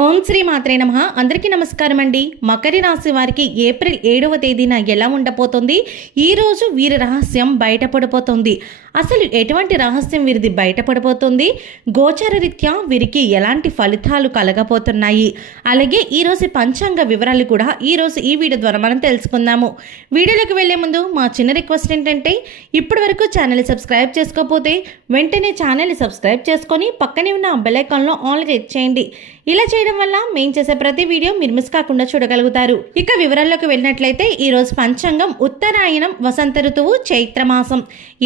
ఓం శ్రీ మాత్రే నమః. అందరికీ నమస్కారం అండి. మకర రాశి వారికి ఏప్రిల్ 7వ తేదీన ఎలా ఉండబోతోంది? ఈరోజు వీరి రహస్యం బయటపడిపోతుంది. అసలు ఎటువంటి రహస్యం వీరిది బయటపడిపోతుంది? గోచర రీత్యా వీరికి ఎలాంటి ఫలితాలు కలగబోతున్నాయి? అలాగే ఈరోజు పంచాంగ వివరాలు కూడా ఈరోజు ఈ వీడియో ద్వారా మనం తెలుసుకుందాము. వీడియోలోకి వెళ్లే ముందు మా చిన్న రిక్వెస్ట్ ఏంటంటే, ఇప్పటి వరకు ఛానల్ సబ్స్క్రైబ్ చేసుకోకపోతే వెంటనే ఛానల్ సబ్స్క్రైబ్ చేసుకొని పక్కనే ఉన్న బెల్ ఐకాన్లో ఆల్ క్లిక్ చేయండి. ఇలా చేయడం వల్ల మేము చేసే ప్రతి వీడియో మీరు మిస్ కాకుండా చూడగలుగుతారు. ఇక వివరాల్లోకి వెళ్ళినట్లయితే ఈరోజు పంచాంగం ఉత్తరాయణం వసంత ఋతువు చైత్రమాసం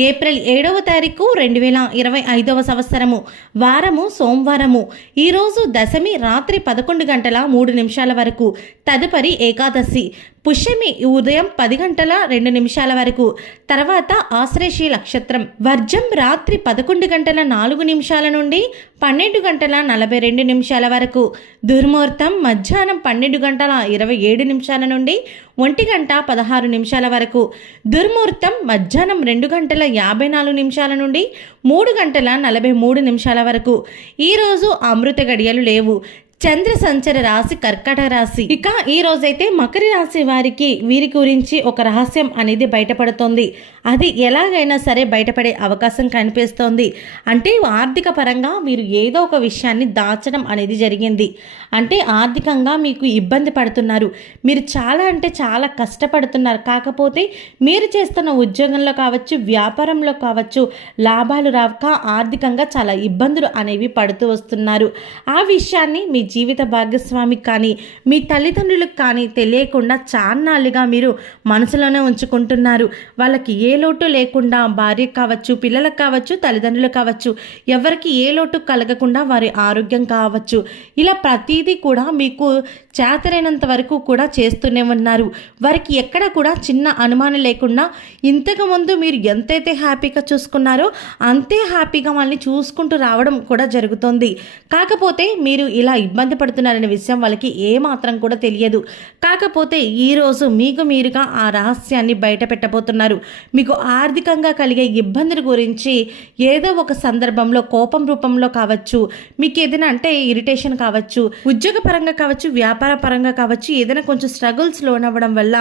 ఏప్రిల్ 7వ తారీఖు 2025వ సంవత్సరము. వారము సోమవారము. ఈరోజు దశమి రాత్రి 11:03 వరకు. తదుపరి ఏకాదశి పుష్యమి ఉదయం 10:02 వరకు. తర్వాత ఆశ్లేషి నక్షత్రం. వర్జం రాత్రి 11:04 నుండి 12:42 వరకు. దుర్ముహూర్తం మధ్యాహ్నం 12:27 నుండి 1:16 వరకు. దుర్ముహూర్తం మధ్యాహ్నం 2:54 నుండి 3:43 వరకు. ఈరోజు అమృత గడియలు లేవు. చంద్ర సంచార రాశి కర్కాటక రాశి. ఇక ఈ రోజైతే మకర రాశి వారికి వీరి గురించి ఒక రహస్యం అనేది బయటపడుతోంది. అది ఎలాగైనా సరే బయటపడే అవకాశం కనిపిస్తోంది. అంటే ఆర్థిక పరంగా మీరు ఏదో ఒక విషయాన్ని దాచడం అనేది జరిగింది. అంటే ఆర్థికంగా మీకు ఇబ్బంది పడుతున్నారు. మీరు చాలా అంటే చాలా కష్టపడుతున్నారు. కాకపోతే మీరు చేస్తున్న ఉద్యోగంలో కావచ్చు, వ్యాపారంలో కావచ్చు, లాభాలు రాక ఆర్థికంగా చాలా ఇబ్బందులు అనేవి పడుతూ వస్తున్నారు. ఆ విషయాన్ని మీ జీవిత భాగస్వామికి కానీ మీ తల్లిదండ్రులకు కానీ తెలియకుండా చాన్నాళ్ళుగా మీరు మనసులోనే ఉంచుకుంటున్నారు. వాళ్ళకి ఏ లోటు లేకుండా భార్యకు కావచ్చు, పిల్లలకు కావచ్చు, తల్లిదండ్రులకు కావచ్చు, ఎవరికి ఏ లోటు కలగకుండా వారి ఆరోగ్యం కావచ్చు, ఇలా ప్రతిదీ కూడా మీకు చేతనైనంత వరకు కూడా చేస్తూనే ఉన్నారు. వారికి ఎక్కడ కూడా చిన్న అనుమానం లేకుండా ఇంతకుముందు మీరు ఎంతైతే హ్యాపీగా చూసుకున్నారో అంతే హ్యాపీగా వాళ్ళని చూసుకుంటూ రావడం కూడా జరుగుతుంది. కాకపోతే మీరు ఇలా ఇబ్బంది పడుతున్నారనే విషయం వాళ్ళకి ఏమాత్రం కూడా తెలియదు. కాకపోతే ఈరోజు మీకు మీరుగా ఆ రహస్యాన్ని బయట పెట్టబోతున్నారు. మీకు ఆర్థికంగా కలిగే ఇబ్బందుల గురించి ఏదో ఒక సందర్భంలో కోపం రూపంలో కావచ్చు, మీకు ఏదైనా అంటే ఇరిటేషన్ కావచ్చు, ఉద్యోగ పరంగా కావచ్చు, వ్యాపార పరంగా కావచ్చు, ఏదైనా కొంచెం స్ట్రగుల్స్ లోనవ్వడం వల్ల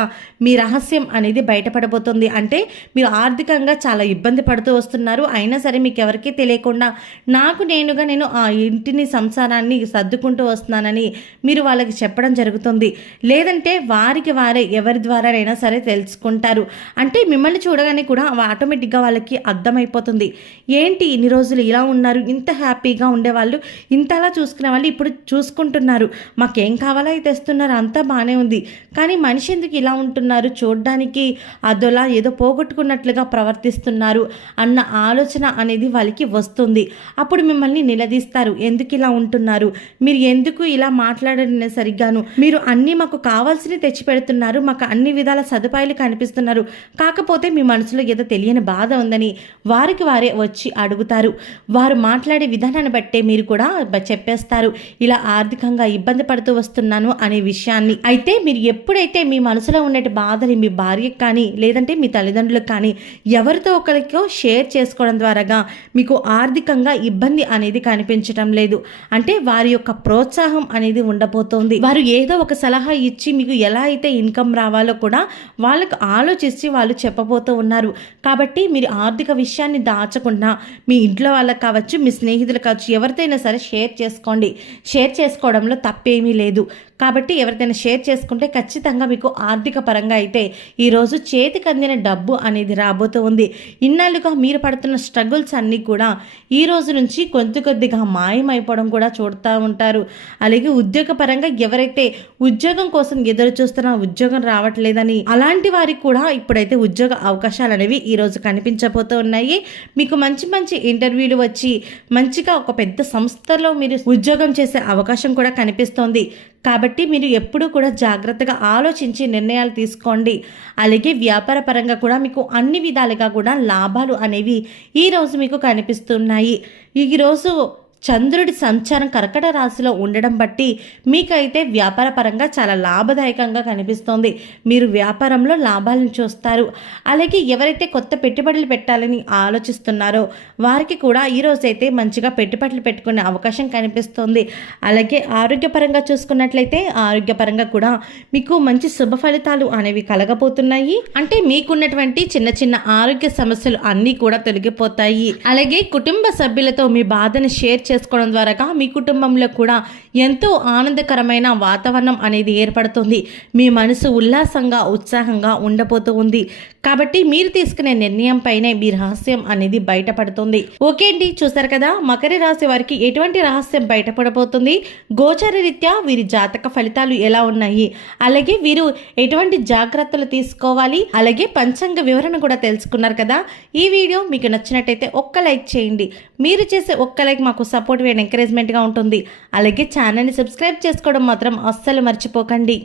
మీ రహస్యం అనేది బయటపడబోతుంది. అంటే మీరు ఆర్థికంగా చాలా ఇబ్బంది పడుతూ వస్తున్నారు. అయినా సరే మీకు ఎవరికీ తెలియకుండా నేను ఆ ఇంటిని సంసారాన్ని సర్దుకుంటూ వస్తున్నానని మీరు వాళ్ళకి చెప్పడం జరుగుతుంది. లేదంటే వారికి వారే ఎవరి ద్వారానైనా సరే తెలుసుకుంటారు. అంటే మిమ్మల్ని చూడగానే కూడా ఆటోమేటిక్గా వాళ్ళకి అర్థమైపోతుంది. ఏంటి ఇన్ని రోజులు ఇలా ఉన్నారు, ఇంత హ్యాపీగా ఉండేవాళ్ళు, ఇంతలా చూసుకునే వాళ్ళు ఇప్పుడు చూసుకుంటున్నారు, మాకేం కావాలో అయితే తెస్తున్నారు, అంతా బాగానే ఉంది, కానీ మనిషి ఎందుకు ఇలా ఉంటున్నారు, చూడడానికి అదోలా ఏదో పోగొట్టుకున్నట్లుగా ప్రవర్తిస్తున్నారు అన్న ఆలోచన అనేది వాళ్ళకి వస్తుంది. అప్పుడు మిమ్మల్ని నిలదీస్తారు. ఎందుకు ఇలా ఉంటున్నారు, మీరు ఎందుకు ఇలా మాట్లాడని సరిగ్గాను, మీరు అన్నీ మాకు కావాల్సినవి తెచ్చి పెడుతున్నారు, మాకు అన్ని విధాల సదుపాయాలు కనిపిస్తున్నారు, కాకపోతే మీ మనసులో ఏదో తెలియని బాధ ఉందని వారికి వారే వచ్చి అడుగుతారు. వారు మాట్లాడే విధానాన్ని బట్టే మీరు కూడా చెప్పేస్తారు, ఇలా ఆర్థికంగా ఇబ్బంది పడుతూ వస్తున్నాను అనే విషయాన్ని. అయితే మీరు ఎప్పుడైతే మీ మనసులో ఉండే బాధని మీ భార్యకు కానీ లేదంటే మీ తల్లిదండ్రులకు కానీ ఎవరితో ఒకరికో షేర్ చేసుకోవడం ద్వారాగా మీకు ఆర్థికంగా ఇబ్బంది అనేది కనిపించడం లేదు. అంటే వారి యొక్క ప్రోత్సాహం అనేది ఉండబోతోంది. వారు ఏదో ఒక సలహా ఇచ్చి మీకు ఎలా అయితే ఇన్కమ్ రావాలో కూడా వాళ్ళకు ఆలోచించి వాళ్ళు చెప్పబోతూ ఉన్నారు. కాబట్టి మీరు ఆర్థిక విషయాన్ని దాచకుండా మీ ఇంట్లో వాళ్ళకి కావచ్చు, మీ స్నేహితులు కావచ్చు, ఎవరితోనైనా సరే షేర్ చేసుకోండి. షేర్ చేసుకోవడంలో తప్పేమీ లేదు. కాబట్టి ఎవరిదైనా షేర్ చేసుకుంటే ఖచ్చితంగా మీకు ఆర్థిక పరంగా అయితే ఈరోజు చేతికి అందిన డబ్బు అనేది రాబోతూ ఉంది. ఇన్నాళ్ళుగా మీరు పడుతున్న స్ట్రగుల్స్ అన్నీ కూడా ఈ రోజు నుంచి కొద్దిగా మాయమైపోవడం కూడా చూస్తూ ఉంటారు. అలాగే ఉద్యోగ పరంగా ఎవరైతే ఉద్యోగం కోసం ఎదురు చూస్తున్నా ఉద్యోగం రావట్లేదని అలాంటి వారికి కూడా ఇప్పుడైతే ఉద్యోగ అవకాశాలు అనేవి ఈరోజు కనిపించబోతూ ఉన్నాయి. మీకు మంచి మంచి ఇంటర్వ్యూలు వచ్చి మంచిగా ఒక పెద్ద సంస్థలో మీరు ఉద్యోగం చేసే అవకాశం కూడా కనిపిస్తోంది. కాబట్టి మీరు ఎప్పుడూ కూడా జాగ్రత్తగా ఆలోచించి నిర్ణయాలు తీసుకోండి. అలాగే వ్యాపార పరంగా కూడా మీకు అన్ని విధాలుగా కూడా లాభాలు అనేవి ఈరోజు మీకు కనిపిస్తున్నాయి. ఈరోజు చంద్రుడి సంచారం కర్కట రాశిలో ఉండడం బట్టి మీకైతే వ్యాపార పరంగా చాలా లాభదాయకంగా కనిపిస్తోంది. మీరు వ్యాపారంలో లాభాలను చూస్తారు. అలాగే ఎవరైతే కొత్త పెట్టుబడులు పెట్టాలని ఆలోచిస్తున్నారో వారికి కూడా ఈరోజైతే మంచిగా పెట్టుబడులు పెట్టుకునే అవకాశం కనిపిస్తోంది. అలాగే ఆరోగ్యపరంగా చూసుకున్నట్లయితే ఆరోగ్యపరంగా కూడా మీకు మంచి శుభ ఫలితాలు అనేవి కలగబోతున్నాయి. అంటే మీకున్నటువంటి చిన్న చిన్న ఆరోగ్య సమస్యలు అన్నీ కూడా తొలగిపోతాయి. అలాగే కుటుంబ సభ్యులతో మీ బాధను షేర్ చేసుకోవడం ద్వారా మీ కుటుంబంలో కూడా ఎంతో ఆనందకరమైన వాతావరణం అనేది ఏర్పడుతుంది. మీ మనసు ఉల్లాసంగా ఉత్సాహంగా ఉండబోతూ ఉంది. కాబట్టి మీరు తీసుకునే నిర్ణయం పైనే మీ రహస్యం అనేది బయటపడుతుంది. ఓకే అండి, చూసారు కదా మకర రాశి వారికి ఎటువంటి రహస్యం బయటపడబోతుంది, గోచర రీత్యా వీరి జాతక ఫలితాలు ఎలా ఉన్నాయి, అలాగే వీరు ఎటువంటి జాగ్రత్తలు తీసుకోవాలి, అలాగే పంచాంగ వివరణ కూడా తెలుసుకున్నారు కదా. ఈ వీడియో మీకు నచ్చినట్టయితే ఒక్క లైక్ చేయండి. మీరు చేసే ఒక్క లైక్ మాకు సపోర్ట్ అండ్ ఎంకరేజ్మెంట్గా ఉంటుంది. అలాగే ఛానల్ని సబ్స్క్రైబ్ చేసుకోవడం మాత్రం అస్సలు మర్చిపోకండి.